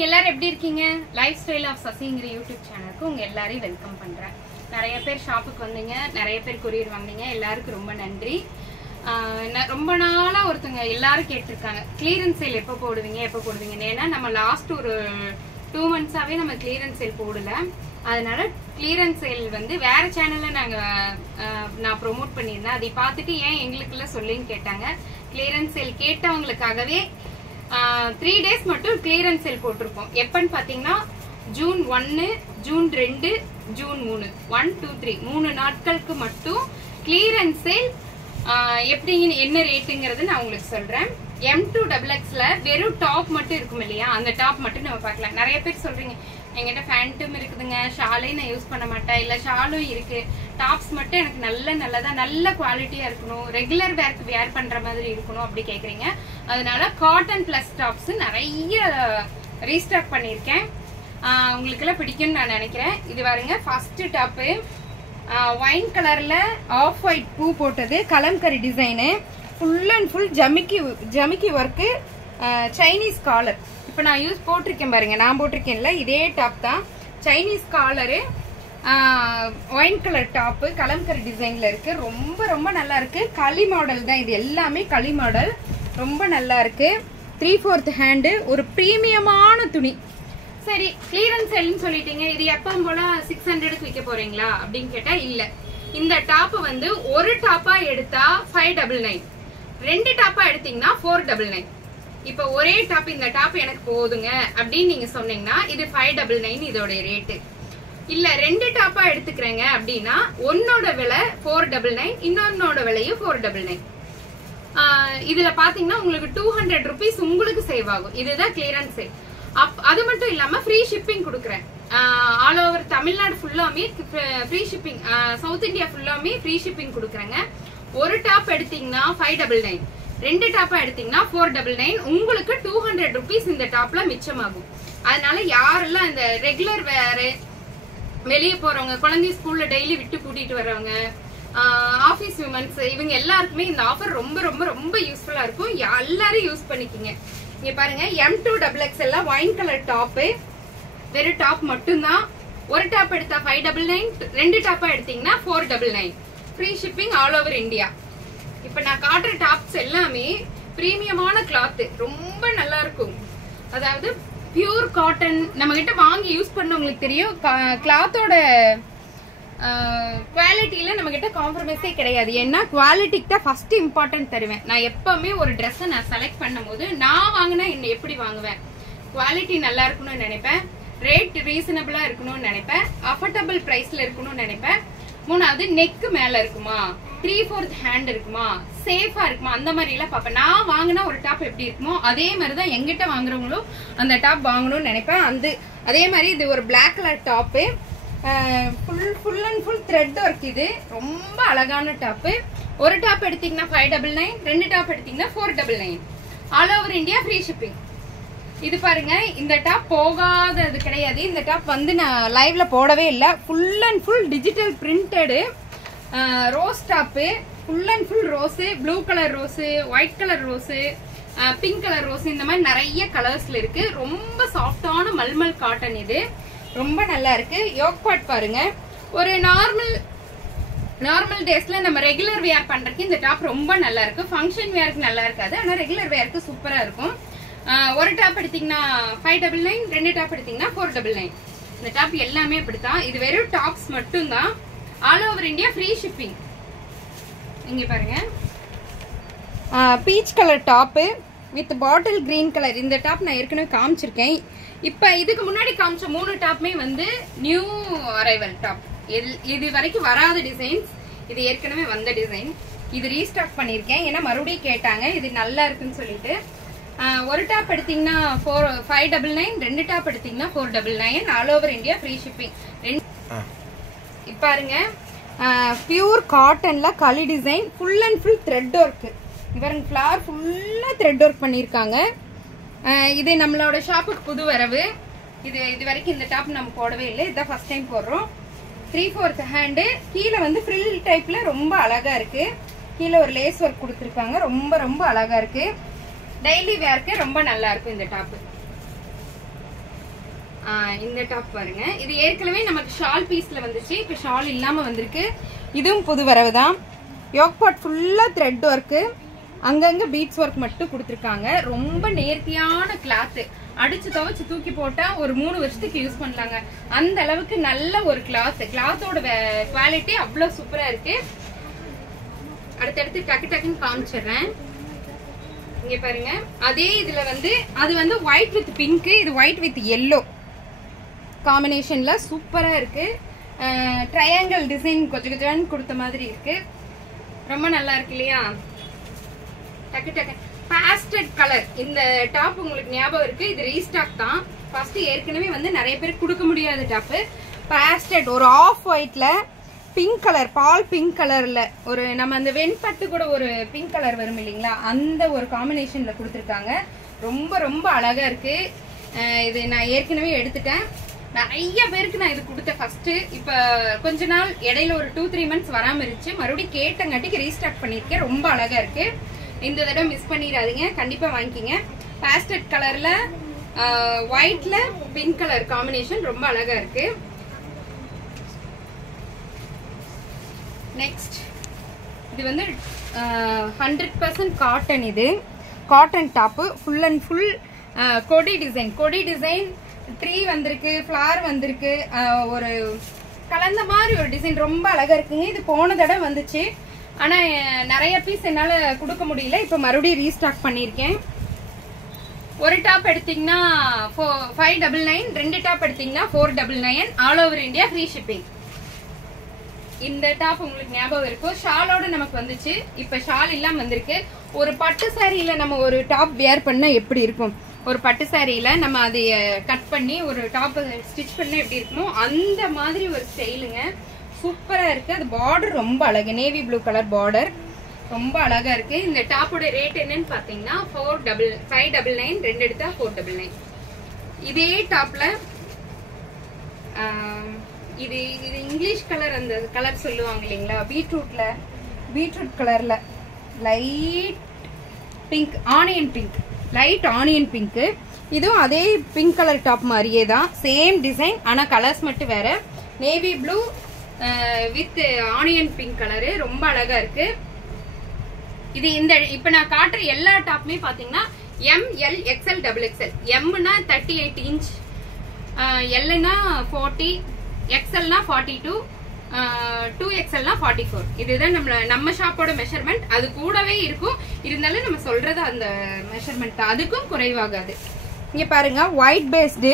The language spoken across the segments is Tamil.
எல்லாரும் எப்படி இருக்கீங்க? லைஃப் ஸ்டைல் ஆஃப் சசிங்கிற யூடியூப் சேனலுக்கு உங்க எல்லாரையும் வெல்கம் பண்றேன். நிறைய பேர் ஷாப்புக்கு வந்தீங்க, நிறைய பேர் கொரியர் வந்தீங்க, எல்லாருக்கும் ரொம்ப நன்றி. ரொம்ப நாளா ஒருத்தங்க எல்லாரும் கேட்டிருக்காங்க கிளியரன்ஸ் சேல் எப்போ போடுவீங்கன்னு. ஏன்னா நம்ம லாஸ்ட் ஒரு 2 months-ஆவே நம்ம கிளியரன்ஸ் சேல் போடல. அதனால கிளியரன்ஸ் சேல் வந்து வேற சேனல்ல நான் ப்ரோமோட் பண்ணியிருந்தேன். அதை பார்த்துட்டு ஏன் எங்களுக்குள்ள சொல்லின்னு கேட்டாங்க. கிளியரன்ஸ் சேல் கேட்டவங்களுக்காகவே 3 days மட்டும் கிளியரன்ஸ் சேல் போட்டிருக்கோம். எப்பன்னு பாத்தீங்கன்னா June 1, June 2, June 3, 1, 2, 3 3 நாட்களுக்கு மட்டும் கிளியரன்ஸ் சேல். எப்படி என்ன ரேட்டுங்கிறது நான் உங்களுக்கு சொல்றேன். M2XX வெறும் டாப் மட்டும் இருக்கும் இல்லையா, அந்த டாப் மட்டும் நம்ம பார்க்கலாம். நிறைய பேர் சொல்றீங்க என்கிட்ட ஃபேண்ட்டும் இருக்குதுங்க, ஷாலையும் நான் யூஸ் பண்ண மாட்டேன், இல்ல ஷாலும் இருக்கு, டாப்ஸ் மட்டும் எனக்கு நல்ல குவாலிட்டியா இருக்கணும், ரெகுலர் வேர் பண்ற மாதிரி இருக்கணும் அப்படி கேக்குறீங்க. அதனால காட்டன் பிளஸ் டாப்ஸ் நிறைய ரீஸ்டாக் பண்ணிருக்கேன். உங்களுக்கு எல்லாம் பிடிக்கும்னு நான் நினைக்கிறேன். இது பாருங்க, ஃபர்ஸ்ட் டாப்பு ஒயின் கலர்ல ஆஃப் ஒயிட் பூ போட்டது, kalamkari design, full and full ஜமிக்கி ஒர்க்கு, சைனீஸ் காலர். இப்ப நான் போட்டிருக்கேன் பாருங்க, நான் போட்டிருக்கேன்ல இதே டாப் தான். Chinese collar, wine colour top, kalamkari டிசைன்ல இருக்கு. ரொம்ப நல்லா இருக்கு. களி மாடல் தான் இது, எல்லாமே களி மாடல். ரொம்ப நல்லா இருக்கு. 3/4 ஹேண்டு, ஒரு பிரீமியமான துணி. சரி, கிளியரன்ஸ் சேல்னு சொல்லிட்டீங்க, இது எப்பவும் போல 600க்கு விற்க போறீங்களா அப்படின்னு கேட்டா இல்ல. இந்த டாப் வந்து ஒரு டாப்பா எடுத்தா 599, 2 டாப்பா எடுத்தீங்கன்னா 499. இப்ப ஒரே டாப், இந்த டாப் எனக்கு போதுங்க அப்படின்னு நீங்க சொன்னீங்கன்னா இது 599 இதோட ரேட்டு. இல்ல 2 டாப்பா எடுத்துக்கிறேங்க அப்படின்னா ஒன்னோட விலை 499, இன்னொன்னோட விலையும் 499. இதுல பாத்தீங்கன்னா உங்களுக்கு 200 rupees உங்களுக்கு சேவ் ஆகும். இதுதான் கிளியரன்ஸ் சேல். அது மட்டும் இல்லாம ஃப்ரீ ஷிப்பிங் கொடுக்குறேன். ஆல் ஓவர் தமிழ்நாடு ஃபுல்லாமே ஃப்ரீ ஷிப்பிங், சவுத் இந்தியா ஃபுல்லாமே ஃப்ரீ ஷிப்பிங் கொடுக்குறேங்க. ஒரு டாப் எடுத்தீங்கன்னா 599, 2 டாப்பா எடுத்தீங்கன்னா 499. உங்களுக்கு 200 rupees இந்த டாப்ல மிச்சமாகும். அதனால யாரெல்லாம் இந்த ரெகுலர் வேற வெளியே போறவங்க, குழந்தை ஸ்கூல்ல டெய்லி விட்டு கூட்டிட்டு வர்றவங்க, ஆபீஸ் விமன்ஸ், இவங்க எல்லாருக்குமே இந்த ஆஃபர் ரொம்ப யூஸ்ஃபுல்லா இருக்கும். எல்லாரும் யூஸ் பண்ணிக்கிங்க. இங்க பாருங்க, M2XX ஒயின் கலர் டாப்பு, வெறும் டாப் மட்டும்தான். ஒரு டாப் எடுத்தா 599, 2 டாப்பா எடுத்தீங்கன்னா 499. Free shipping all over India. இப்ப நான் காட்டுற டாப்ஸ் எல்லாமே பிரீமியமான கிளாத், ரொம்ப நல்லா இருக்கும். அதாவது பியூர் காட்டன். நம்ம கிட்ட வாங்கி யூஸ் பண்ணவங்களுக்கு தெரியும், கிளாத்தோட குவாலிட்டியில நம்ம கிட்ட காம்ப்ரமைஸே கிடையாது. ஏன்னா குவாலிட்டிக்கு தான் ஃபர்ஸ்ட் இம்பார்ட்டன்ட் தருவேன். நான் எப்பவுமே ஒரு ட்ரெஸ்ஸை நான் செலக்ட் பண்ணும் போது நான் வாங்கினா எப்படி வாங்குவேன், குவாலிட்டி நல்லா இருக்கணும்னு நினைப்பேன், ரேட் ரீசனபிளா இருக்கணும்னு நினைப்பேன், அஃபோர்டபிள் பிரைஸ்ல இருக்கணும்னு நினைப்பேன். 3வது நெக் மேல இருக்குமா, 3/4 ஹேண்ட் இருக்குமா, சேஃபா இருக்குமா, அந்த மாதிரி எல்லாம் பாப்பேன். நான் வாங்கினா ஒரு டாப் எப்படி இருக்குமோ அதே மாதிரிதான் எங்கிட்ட வாங்குறவங்களும் அந்த டாப் வாங்கணும்னு நினைப்பேன். அதே மாதிரி இது ஒரு black colour top, full and full thread work. இது ரொம்ப அழகான டாப்பு. ஒரு டாப் எடுத்தீங்கன்னா 599, 2 டாப் எடுத்தீங்கன்னா 499. All over India free shipping. இது பாருங்க, இந்த டாப் போகாதது கிடையாது. இந்த டாப் வந்து நான் லைவ்ல போடவே இல்லை. Full and full digital printed rose top, full and full rose, blue colour rose, white colour rose, pink colour rose, இந்த மாதிரி நிறைய கலர்ஸ்ல இருக்கு. ரொம்ப சாஃப்டான மல்மல் காட்டன். இது ரொம்ப நல்லா இருக்கு. யோக் பார்ட் பாருங்க, ஒரு நார்மல் டேஸ்ல நம்ம ரெகுலர் வேர் பண்றதுக்கு இந்த டாப் ரொம்ப நல்லா இருக்கு. ஃபங்க்ஷன் வேருக்கு நல்லா இருக்காது, ஆனா ரெகுலர் வேருக்கு சூப்பரா இருக்கும். ஒரு டாப் எடுத்தீங்கன்னா 599, 2 டாப் எடுத்தீங்கன்னா 499. இந்த டாப் எல்லாமே அப்படித்தான். இது வெறும் டாப்ஸ் மட்டும் தான். All over India free shipping. இங்க பாருங்க, peach colour top with bottle green colour. இந்த டாப் நான் ஏற்கனவே காமிச்சிருக்கேன். இப்ப இதுக்கு முன்னாடி காமிச்ச 3 டாப்புமே வந்து நியூ அரைவல் டாப். இது வரைக்கும் வராத டிசைன்ஸ், இது ஏற்கனவே வந்த டிசைன். இது ரீஸ்டாக் பண்ணிருக்கேன், ஏன்னா மறுபடியும் கேட்டாங்க இது நல்லா இருக்குன்னு சொல்லிட்டு. ஒரு டாப் எடுத்தீங்கன்னா 599, 2 டாப் எடுத்தீங்கன்னா 499. All over India free shipping. பாருங்க, பியூர் காட்டன்ல களி design, full and full thread work. இவருங்க ஃபிளவர் ஃபுல்லா த்ரெட் ஒர்க் பண்ணிருக்காங்க. இது நம்மளோட ஷாப்புக்கு புது வரவு. இது வரைக்கும் இந்த டாப் நம்ம போடவே இல்லை, இதுதான் ஃபர்ஸ்ட் டைம் போடுறோம். 3/4 ஹேண்டு, கீழே வந்து ஃப்ரில் டைப்ல ரொம்ப அழகா இருக்கு. கீழே ஒரு லேஸ் ஒர்க் கொடுத்துருக்காங்க, ரொம்ப அழகா இருக்கு. டெய்லி வேர்க்கு ரொம்ப நல்லா இருக்கும் இந்த டாப். இந்த டாப் பாருங்க. இது ஏற்கனவே நமக்கு ஷால் பீஸ்ல வந்துச்சு, இப்ப ஷால் இல்லாம வந்திருக்கு. இதுவும் புது வரவு தான். யோக் பார்ட் ஃபுல்லா த்ரெட் ஒர்க்கு, அங்கங்க பீட்ஸ் ஒர்க் மட்டும் கொடுத்துருக்காங்க. ரொம்ப நேர்த்தியான கிளாத், அடிச்சு துவைச்சு தூக்கி போட்டா ஒரு 3 வருஷத்துக்கு யூஸ் பண்ணலாங்க. அந்த அளவுக்கு நல்ல ஒரு கிளாத்தோட குவாலிட்டி அவ்வளவு சூப்பரா இருக்கு. அடுத்தடுத்து டக்கு டக்குன்னு காமிச்சிடுறேன். இங்க பாருங்க, அதே இதுல வந்து அது வந்து ஒயிட் வித் பிங்க், இது ஒயிட் வித் எல்லோ காம்பினேஷன்ல சூப்பரா இருக்கு. ட்ரையாங்கிள் டிசைன் கொஞ்சம் கொஞ்சம் கொடுத்த மாதிரி இருக்கு. ரொம்ப நல்லா இருக்கு இல்லையா? டக்கு டக்கு பாஸ்டட் கலர் இந்த டாப் உங்களுக்கு ஞாபகம் இருக்கு, இது ரீஸ்டாக் தான். ஃபர்ஸ்ட் ஏற்கனவே வந்து நிறைய பேருக்கு கொடுக்க முடியாத டாப். பாஸ்டட் ஒரு ஆஃப் ஒயிட்ல பிங்க் கலர், பால் பிங்க் கலர்ல ஒரு நம்ம அந்த வெண்பட்டு கூட ஒரு பிங்க் கலர் வரும் இல்லைங்களா, அந்த ஒரு காம்பினேஷன்ல கொடுத்துருக்காங்க. ரொம்ப ரொம்ப அழகா இருக்கு. இது நான் ஏற்கனவே எடுத்துட்டேன். நிறைய பேருக்கு நான் இது கொடுத்தேன் ஃபர்ஸ்ட். இப்ப கொஞ்ச நாள் இடையில ஒரு 2-3 மந்த்ஸ் வராம இருந்துச்சு, மறுபடியும் கேட்டங்காட்டிக்கு ரீஸ்டாக் பண்ணிருக்கேன். ரொம்ப அழகா இருக்கு. இந்த தடவை மிஸ் பண்ணிடாதீங்க, கண்டிப்பா வாங்கிக்கிங்க. பாஸ்டட் கலர்ல ஒயிட்ல பிங்க் கலர் காம்பினேஷன் ரொம்ப அழகா இருக்கு. நெக்ஸ்ட் இது வந்து 100% காட்டன். இது cotton top, full and full கொடி டிசைன் ட்ரீ வந்திருக்கு, ஃபிளவர் வந்திருக்கு, ஒரு கலந்த மாதிரி ஒரு டிசைன் ரொம்ப அழகா இருக்குங்க. இது போன தடவை வந்துச்சு, ஆனா நிறைய பீஸ் என்னால கொடுக்க முடியல. இப்ப மறுபடியும் ரீஸ்டாக் பண்ணிருக்கேன். ஒரு டாப் எடுத்தீங்கன்னா 599, 2 டாப் எடுத்தீங்கன்னா 499, all over India free shipping. இந்த டாப் உங்களுக்கு ஞாபகம் இருக்கும், ஷாலோட நமக்கு வந்துச்சு. இப்ப ஷால் இல்லாம வந்திருக்கு. ஒரு பட்டு சாரியில நம்ம ஒரு டாப் வேர் பண்ணா எப்படி இருக்கும், ஒரு பட்டு சாரியில நம்ம அதை கட் பண்ணி ஒரு டாப் ஸ்டிச் பண்ண எப்படி இருக்குமோ அந்த மாதிரி ஒரு ஸ்டைலுங்க. சூப்பரா இருக்கு. அது பார்டர் ரொம்ப அழகு, நேவி ப்ளூ கலர் பார்டர் ரொம்ப அழகா இருக்கு. இந்த டாப்போட ரேட் என்னன்னு பாத்தீங்கன்னா 599, 2 எடுத்தா 499. இதே டாப்ல இது இங்கிலீஷ் கலர், அந்த கலர் சொல்லுவாங்க இல்லைங்களா, பீட்ரூட் கலர்ல light pink, onion pink, light onion pink. இதுவும் அதே பிங்க் கலர் டாப் மாதிரியே தான், சேம் டிசைன், ஆனா கலர்ஸ் மட்டும் வேற. Navy blue with onion pink colour ரொம்ப அழகா இருக்கு. இது இந்த இப்ப நான் காட்டுற எல்லா டாப்புமே பாத்தீங்கன்னா ML XL XXL. எம்னா 38 இன்ச், எல்னா 40, XLனா 42, 2XLனா 44. இதுதான் நம்ம ஷாப்போட மெஷர்மெண்ட். அது கூடவே இருக்கும், இருந்தாலும் நம்ம சொல்றது அந்த மெஷர்மெண்ட் தான், அதுக்கும் குறைவாகாது. இங்க பாருங்க, ஒயிட் பேஸ்டு,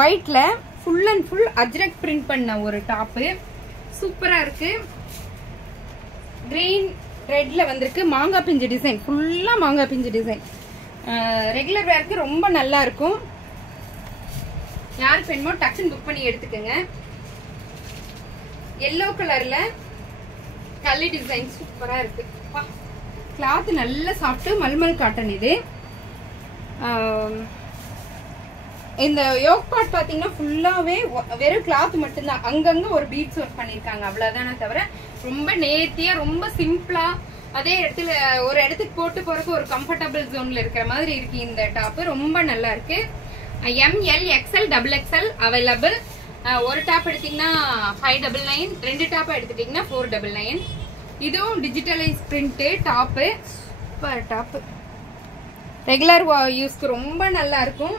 ஒயிட்ல full and full ajrakh print பண்ண ஒரு டாப்பு சூப்பரா இருக்கு. கிரீன் ரெட்ல வந்திருக்கு, மாங்காய் பிஞ்சு டிசைன், ஃபுல்லா மாங்காய் பிஞ்சு டிசைன். ரெகுலர் வேருக்கு ரொம்ப நல்லா இருக்கும். யாருக்கு வேணுமோ டக்குன்னு புக் பண்ணி எடுத்துக்கோங்க. எல்லோ கலர்ல கல்லி டிசைன் சூப்பரா இருக்கு. கிளாத் நல்ல சாஃப்ட் மல்மல் காட்டன். இது இந்த யோக் பார்ட் பாத்தீங்கன்னா ஃபுல்லாவே வெறும் கிளாத் மட்டும்தான், அங்கங்க ஒரு பீட்ஸ் ஒர்க் பண்ணிருக்காங்க, அவ்வளவுதானே தவிர ரொம்ப நேர்த்தியா ரொம்ப சிம்பிளா அதே இடத்துல ஒரு இடத்துக்கு போட்டு போறதுக்கு ஒரு கம்ஃபர்டபுள் ஜோன்ல இருக்கிற மாதிரி இருக்கு. இந்த டாப் ரொம்ப நல்லா இருக்கு. ML XL XXL available. ஒரு டாப் எடுத்தீங்கன்னா 599, 2 டாப் எடுத்துட்டீங்கன்னா 499. இதுவும் digitalise print top, super top, regular யூஸ்க்கு ரொம்ப நல்லா இருக்கும்.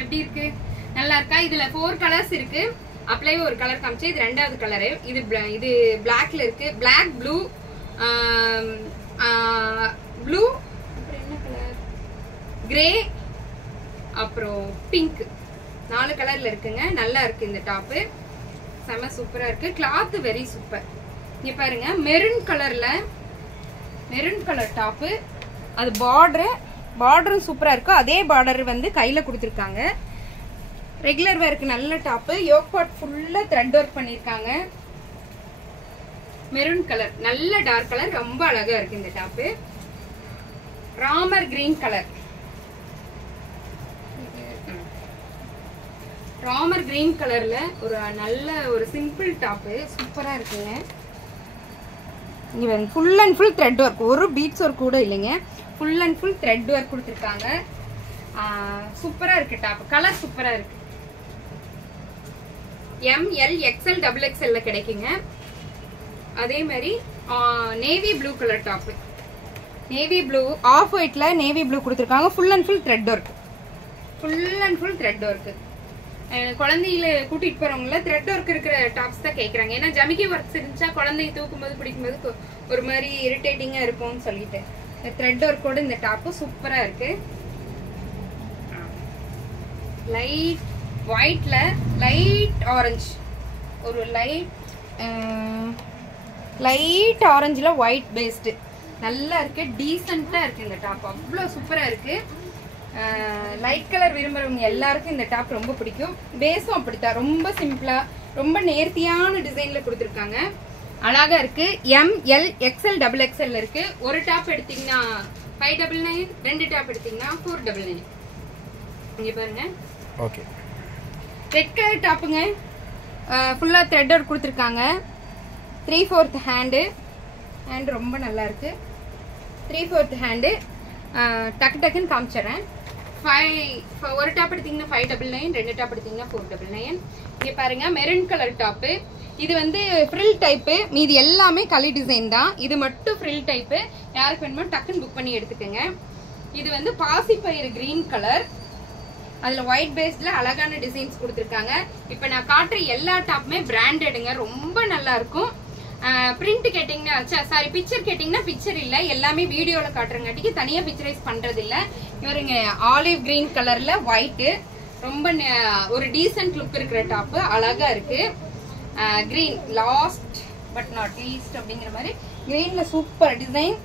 எப்படி இருக்கு, நல்லா இருக்கா? இதுல 4 கலர்ஸ் இருக்கு. அப்ளை ஒரு கலர் காமிச்சு, இது 2வது கலரு. இது பிளாக்ல இருக்கு, பிளாக், ப்ளூ, ப்ளூ, அப்புறம் என்ன கலர், கிரே, அப்புறம் பிங்க், 4 கலர்ல இருக்குங்க. நல்லா இருக்கு இந்த டாப்பு, செம சூப்பரா இருக்கு. Cloth very super. இங்க பாருங்க, மெரூன் கலர்ல, மெரூன் கலர் டாப்பு. அது பார்டரும் சூப்பரா இருக்கு. அதே பார்டர் வந்து கையில கொடுத்துருக்காங்க. ரெகுலர் வேருக்கு நல்ல டாப்பு. யோக் பார்ட் ஃபுல்லா த்ரெட் ஒர்க் பண்ணிருக்காங்க. மெரூன் கலர் நல்ல டார்க் கலர், ரொம்ப அழகா இருக்கு இந்த top. Ramar green colour, Ramar green கலர்ல ஒரு நல்ல ஒரு சிம்பிள் டாப்பு சூப்பரா இருக்குங்க. இங்க full and full thread work, ஒரு பீட்ஸ் ஒர்க் கூட இல்லைங்க, full and full thread work கொடுத்துருக்காங்க. சூப்பரா இருக்கு டாப். கலர் சூப்பரா இருக்கு. ML XL XXL கிடைக்குங்க. அதே மாதிரி navy blue colour top. Navy blue off ஒயிட்ல நேவி ப்ளூ கொடுத்துருக்காங்க. Full and full thread work. Full and full thread work. குழந்தையில கூட்டிட்டு போறவங்கள த்ரெட் ஒர்க் இருக்கிற டாப்ஸ் தான் கேட்கறாங்க. ஏன்னா ஜமிக்கி ஒர்க்ஸ் இருந்துச்சா குழந்தைய தூக்கும்போது பிடிக்கும்போது ஒரு மாதிரி இரிட்டேட்டிங்கா இருக்கும்னு சொல்லிட்டு த்ரெட் ஒர்க்கோட இந்த டாப்பு சூப்பரா இருக்கு. லைட் ஒயிட்ல லைட் ஆரஞ்சு, ஒரு லைட் ஆரஞ்சுல ஒயிட் பேஸ்டு நல்லா இருக்கு. டீசெண்டா இருக்கு இந்த டாப். அவ்வளோ சூப்பரா இருக்கு. லைட் கலர் விரும்புறவங்க எல்லாருக்கும் இந்த டாப் ரொம்ப பிடிக்கும். பேஸும் அப்படித்தான், ரொம்ப சிம்பிளா ரொம்ப நேர்த்தியான டிசைன்ல கொடுத்துருக்காங்க. அழகா இருக்கு. ML XL XXL இருக்கு. ஒரு டாப் எடுத்தீங்கன்னா 599, ரெண்டு டாப் எடுத்தீங்கன்னா 499. இங்க பாருங்க. ஓகே. ரெட் கலர் டாப்புங்க. ஃபுல்லா த்ரெட் ஒர்க் கொடுத்துருக்காங்க. 3/4 ஹேண்டு. ஹேண்ட் ரொம்ப நல்லா இருக்கு. 3/4 ஹேண்டு. டக்கு டக்குன்னு காமிச்சிடறேன். ஒரு டாப் எடுத்தீங்கன்னா 599, ரெண்டு டாப் எடுத்தீங்கன்னா 499. இங்க பாருங்க மெரூன் கலர் டாப்பு. இது வந்து ஃப்ரில் டைப்பு. மீதி எல்லாமே களி டிசைன் தான். இது மட்டும் ஃப்ரில் டைப்பு. யாருக்கு வேணுமோ டக்குன்னு புக் பண்ணி எடுத்துக்கோங்க. இது வந்து பாசிப்பயிறு கிரீன் கலர். அதுல ஒயிட் பேஸ்ட்ல அழகான டிசைன்ஸ் கொடுத்துருக்காங்க. இப்ப நான் காட்டுற எல்லா டாப்புமே பிராண்டடுங்க. ரொம்ப நல்லா இருக்கும். பிரிண்ட் கேட்டீங்கன்னா சாரி பிக்சர் கேட்டீங்கன்னா பிக்சர் இல்ல, எல்லாமே வீடியோல காட்டுறங்காட்டிக்கு தனியா பிக்சரைஸ் பண்றது இல்ல. இவருங்க ஆலிவ் கிரீன் கலர்ல ஒயிட், ரொம்ப ஒரு டீசென்ட் லுக் இருக்கிற டாப். அழகா இருக்கு. Green last but not least அப்படிங்கிற மாதிரி கிரீன்ல super design.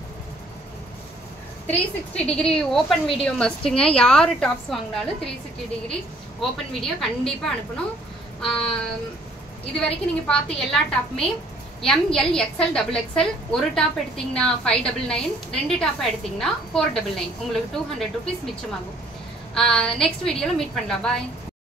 360 degree open video மஸ்ட்டுங்க. யாரு டாப்ஸ் வாங்கினாலும் 360 டிகிரி ஓப்பன் வீடியோ கண்டிப்பா அனுப்பணும். இது வரைக்கும் நீங்க பார்த்த எல்லா டாப்புமே ML XL XXL. ஒரு டாப் எடுத்தீங்கன்னா 599, ரெண்டு டாப் எடுத்தீங்கன்னா 499. உங்களுக்கு 200 rupees மிச்சமாகும். நெக்ஸ்ட் வீடியோல மீட் பண்ணலாம். பாய்.